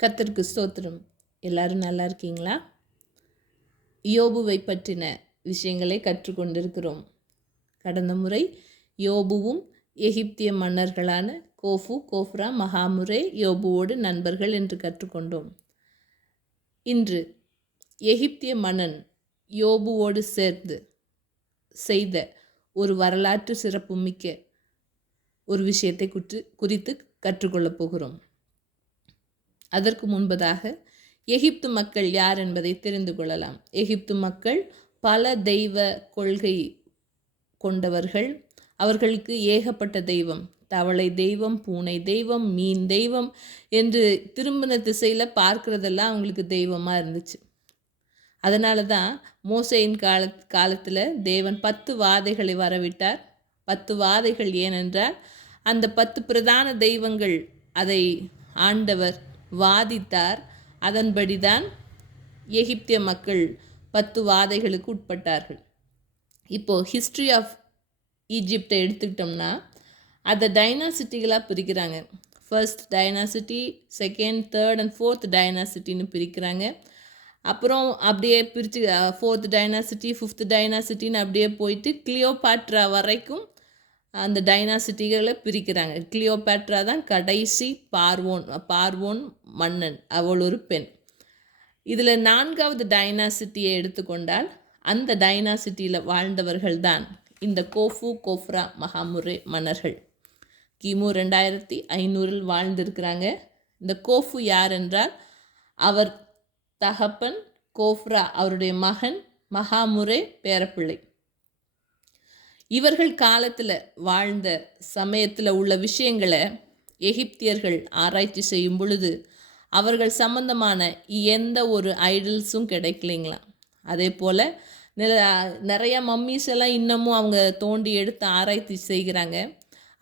கர்த்தருக்கு ஸ்தோத்திரம். எல்லாரும் நல்லா இருக்கீங்களா? யோபுவை பற்றின விஷயங்களை கற்றுக்கொண்டிருக்கிறோம். கடந்த முறை யோபுவும் எகிப்திய மன்னர்களான கோஃபு, கோஃப்ரா, மகாமுரே யோபுவோடு நண்பர்கள் என்று கற்றுக்கொண்டோம். இன்று எகிப்திய மன்னன் யோபுவோடு சேர்ந்து செய்த ஒரு வரலாற்று சிறப்புமிக்க ஒரு விஷயத்தை குறித்து கற்றுக்கொள்ளப் போகிறோம். அதற்கு முன்பதாக எகிப்து மக்கள் யார் என்பதை தெரிந்து கொள்ளலாம். எகிப்து மக்கள் பல தெய்வ கொள்கை கொண்டவர்கள். அவர்களுக்கு ஏகப்பட்ட தெய்வம், தவளை தெய்வம், பூனை தெய்வம், மீன் தெய்வம் என்று திரும்பின திசையில் பார்க்குறதெல்லாம் அவங்களுக்கு தெய்வமாக இருந்துச்சு. அதனால தான் மோசேயின் காலத்தில் தேவன் 10 வாதைகளை வரவிட்டார். 10 வாதைகள் ஏனென்றால் அந்த 10 பிரதான தெய்வங்கள் அதை ஆண்டவர் வாதித்தார். அதன்படிதான் எகிப்திய மக்கள் 10 வாதைகளுக்கு உட்பட்டார்கள். இப்போது ஹிஸ்ட்ரி ஆஃப் ஈஜிப்டை எடுத்துக்கிட்டோம்னா அதை டைனாசிட்டிகளாக பிரிக்கிறாங்க. First dynasty, second, third and fourth டைனாசிட்டின்னு பிரிக்கிறாங்க. அப்புறம் அப்படியே பிரித்து 4th டைனாசிட்டி, 5th டைனாசிட்டின்னு அப்படியே போயிட்டு கிளியோபாட்ரா வரைக்கும் அந்த டைனாசிட்டிகளை பிரிக்கிறாங்க. கிளியோபாட்ரா தான் கடைசி பார்வோன் மன்னன், அவள் ஒரு பெண். இதில் 4வது டைனாசிட்டியை எடுத்துக்கொண்டால் அந்த டைனாசிட்டியில் வாழ்ந்தவர்கள் தான் இந்த கோஃபு, கோஃப்ரா, மகாமுரே மன்னர்கள். கிமு 2500 வாழ்ந்திருக்கிறாங்க. இந்த கோஃபு யார் என்றால் அவர் தகப்பன், கோஃப்ரா அவருடைய மகன், மகாமுரே பேரப்பிள்ளை. இவர்கள் காலத்தில் வாழ்ந்த சமயத்தில் உள்ள விஷயங்களை எகிப்தியர்கள் ஆராய்ச்சி செய்யும் பொழுது அவர்கள் சம்பந்தமான எந்த ஒரு ஐடல்ஸும் கிடைக்கலைங்களாம். அதே போல் நிறையா மம்மீஸ் எல்லாம் இன்னமும் அவங்க தோண்டி எடுத்து ஆராய்ச்சி செய்கிறாங்க.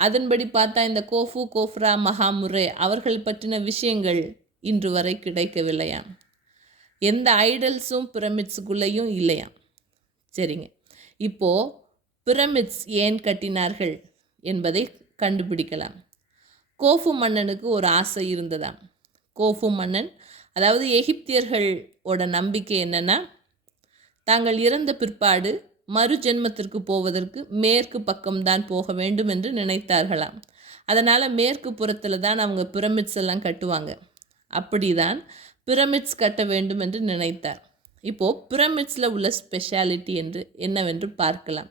அதன்படி பார்த்தா இந்த கோஃபு, கோஃப்ரா, மகாமுரே அவர்கள் பற்றின விஷயங்கள் இன்று வரை கிடைக்கவில்லையாம். எந்த ஐடல்ஸும் பிரமிட்ஸுக்குள்ளேயும் இல்லையாம். சரிங்க, இப்போது பிரமிட்ஸ் ஏன் கட்டினார்கள் என்பதை கண்டுபிடிக்கலாம். கோஃபு மன்னனுக்கு ஒரு ஆசை இருந்ததாம். கோஃபு மன்னன், அதாவது எகிப்தியர்களோட நம்பிக்கை என்னென்னா, தாங்கள் இறந்த பிற்பாடு மறு ஜென்மத்திற்கு போவதற்கு மேற்கு பக்கம்தான் போக வேண்டும் என்று நினைத்தார்களாம். அதனால் மேற்கு புறத்தில் தான் அவங்க பிரமிட்ஸ் எல்லாம் கட்டுவாங்க. அப்படி தான் பிரமிட்ஸ் கட்ட வேண்டும் என்று நினைத்தார். இப்போது பிரமிட்ஸில் உள்ள ஸ்பெஷாலிட்டி என்று என்னவென்று பார்க்கலாம்.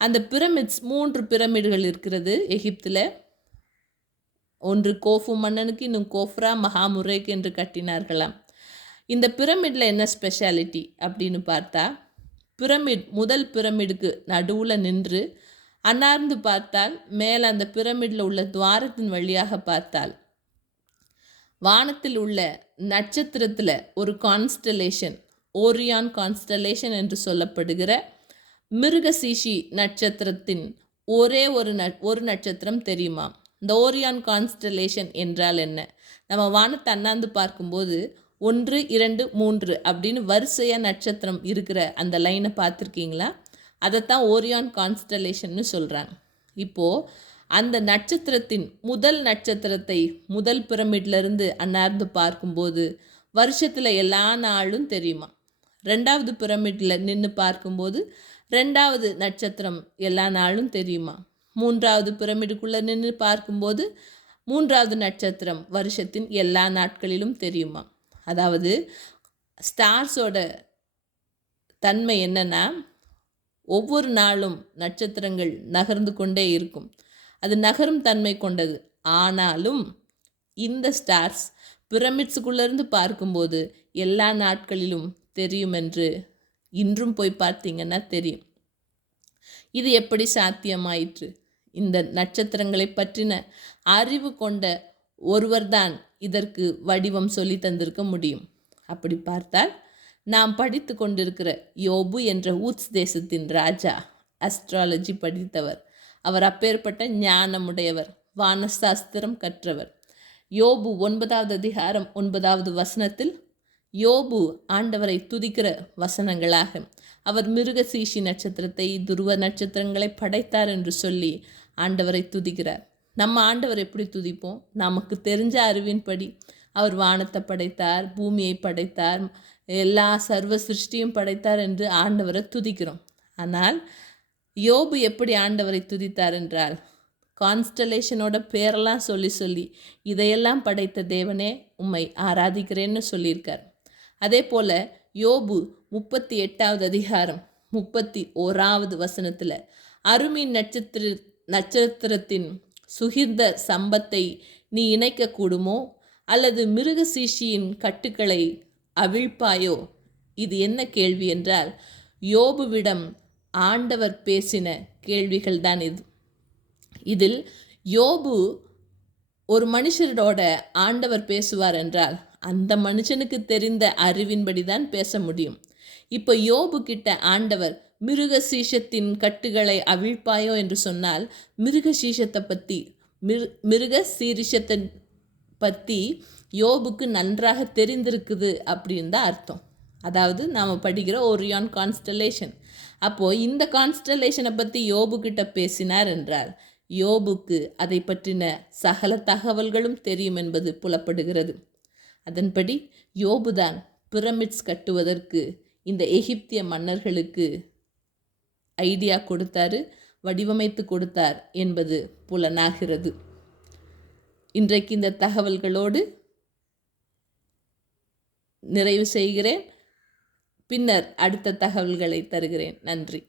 அந்த பிரமிட்ஸ் 3 பிரமிடுகள் இருக்கிறது எகிப்தில். ஒன்று கோஃபு மன்னனுக்கு, இன்னும் கோஃப்ரா, மகாமுரேக்கு என்று கட்டினார்களாம். இந்த பிரமிடில் என்ன ஸ்பெஷாலிட்டி அப்படின்னு பார்த்தா, முதல் பிரமிடுக்கு நடுவில் நின்று அன்னார்ந்து பார்த்தால் மேலே அந்த பிரமிடில் உள்ள துவாரத்தின் வழியாக பார்த்தால் வானத்தில் உள்ள நட்சத்திரத்தில் ஒரு கான்ஸ்டலேஷன், ஓரியான் கான்ஸ்டலேஷன் என்று சொல்லப்படுகிற மிருகசீஷி நட்சத்திரத்தின் ஒரே ஒரு நட்சத்திரம் தெரியுமா? இந்த ஓரியான் கான்ஸ்டலேஷன் என்றால் என்ன? நம்ம வானத்தை அண்ணாந்து பார்க்கும்போது 1, 2, 3 அப்படின்னு வரிசையாக நட்சத்திரம் இருக்கிற அந்த லைனை பார்த்துருக்கீங்களா? அதைத்தான் ஓரியான் கான்ஸ்டலேஷன்னு சொல்கிறாங்க. இப்போது அந்த நட்சத்திரத்தின் முதல் நட்சத்திரத்தை முதல் பிரமிட்லேருந்து அண்ணாந்து பார்க்கும்போது வருஷத்தில் எல்லா நாளும் தெரியுமா? 2வது பிரமிடில் நின்று பார்க்கும்போது 2வது நட்சத்திரம் எல்லா நாளும் தெரியுமா? 3வது பிரமிடுக்குள்ளே நின்று பார்க்கும்போது 3வது நட்சத்திரம் வருஷத்தின் எல்லா நாட்களிலும் தெரியுமா? அதாவது ஸ்டார்ஸோட தன்மை என்னென்னா, ஒவ்வொரு நாளும் நட்சத்திரங்கள் நகர்ந்து கொண்டே இருக்கும். அது நகரும் தன்மை கொண்டது. ஆனாலும் இந்த ஸ்டார்ஸ் பிரமிட்ஸுக்குள்ளேருந்து பார்க்கும்போது எல்லா நாட்களிலும் தெரியும் என்று இன்றும் போய் பார்த்தீங்கன்னா தெரியும். இது எப்படி சாத்தியமாயிற்று? இந்த நட்சத்திரங்களை பற்றின அறிவு கொண்ட ஒருவர்தான் இதற்கு வடிவம் சொல்லி தந்திருக்க முடியும். அப்படி பார்த்தால் நாம் படித்து கொண்டிருக்கிற யோபு என்ற ஊத்ஸ் தேசத்தின் ராஜா, அஸ்ட்ராலஜி படித்தவர். அவர் அப்பேற்பட்ட ஞானமுடையவர், வானசாஸ்திரம் கற்றவர். யோபு 9வது அதிகாரம் 9வது வசனத்தில் யோபு ஆண்டவரை துதிக்கிற வசனங்களாக அவர் மிருகசீஷி நட்சத்திரத்தை, துருவ நட்சத்திரங்களை படைத்தார் என்று சொல்லி ஆண்டவரை துதிக்கிறார். நம்ம ஆண்டவர் எப்படி துதிப்போம்? நமக்கு தெரிஞ்ச அறிவின்படி அவர் வானத்தை படைத்தார், பூமியை படைத்தார், எல்லா சர்வ சிருஷ்டியும் படைத்தார் என்று ஆண்டவரை துதிக்கிறோம். ஆனால் யோபு எப்படி ஆண்டவரை துதித்தார் என்றால், கான்ஸ்டலேஷனோட பேரெல்லாம் சொல்லி சொல்லி இதையெல்லாம் படைத்த தேவனே உம்மை ஆராதிக்கிறேன்னு சொல்லியிருக்கார். அதே போல் யோபு 38வது அதிகாரம் 31வது வசனத்தில், அருமீன் நட்சத்திரத்தின் சுகிர்ந்த சம்பத்தை நீ இணைக்கக்கூடுமோ, அல்லது மிருக சீஷியின் கட்டுக்களை அவிழ்ப்பாயோ? இது என்ன கேள்வி என்றால், யோபுவிடம் ஆண்டவர் பேசின கேள்விகள் தான் இது. இதில் யோபு ஒரு மனுஷரோட ஆண்டவர் பேசுவார் என்றால் அந்த மனுஷனுக்கு தெரிந்த அறிவின்படி தான் பேச முடியும். இப்போ யோபு கிட்ட ஆண்டவர் மிருக சீஷத்தின் கட்டுகளை அவிழ்ப்பாயோ என்று சொன்னால், மிருக சீரிஷத்தை பற்றி யோபுக்கு நன்றாக தெரிந்திருக்குது அப்படின்னு தான் அர்த்தம். அதாவது நாம் படிக்கிற ஓரியான் கான்ஸ்டலேஷன். அப்போது இந்த கான்ஸ்டலேஷனை பற்றி யோபுக்கிட்ட பேசினார் என்றால் யோபுக்கு அதை பற்றின சகல தகவல்களும் தெரியும் என்பது புலப்படுகிறது. அதன்படி யோபுதான் பிரமிட்ஸ் கட்டுவதற்கு இந்த எகிப்திய மன்னர்களுக்கு ஐடியா கொடுத்தாரு, வடிவமைத்து கொடுத்தார் என்பது புலனாகிறது. இன்றைக்கு இந்த தகவல்களோடு நிறைவு செய்கிறேன். பின்னர் அடுத்த தகவல்களை தருகிறேன். நன்றி.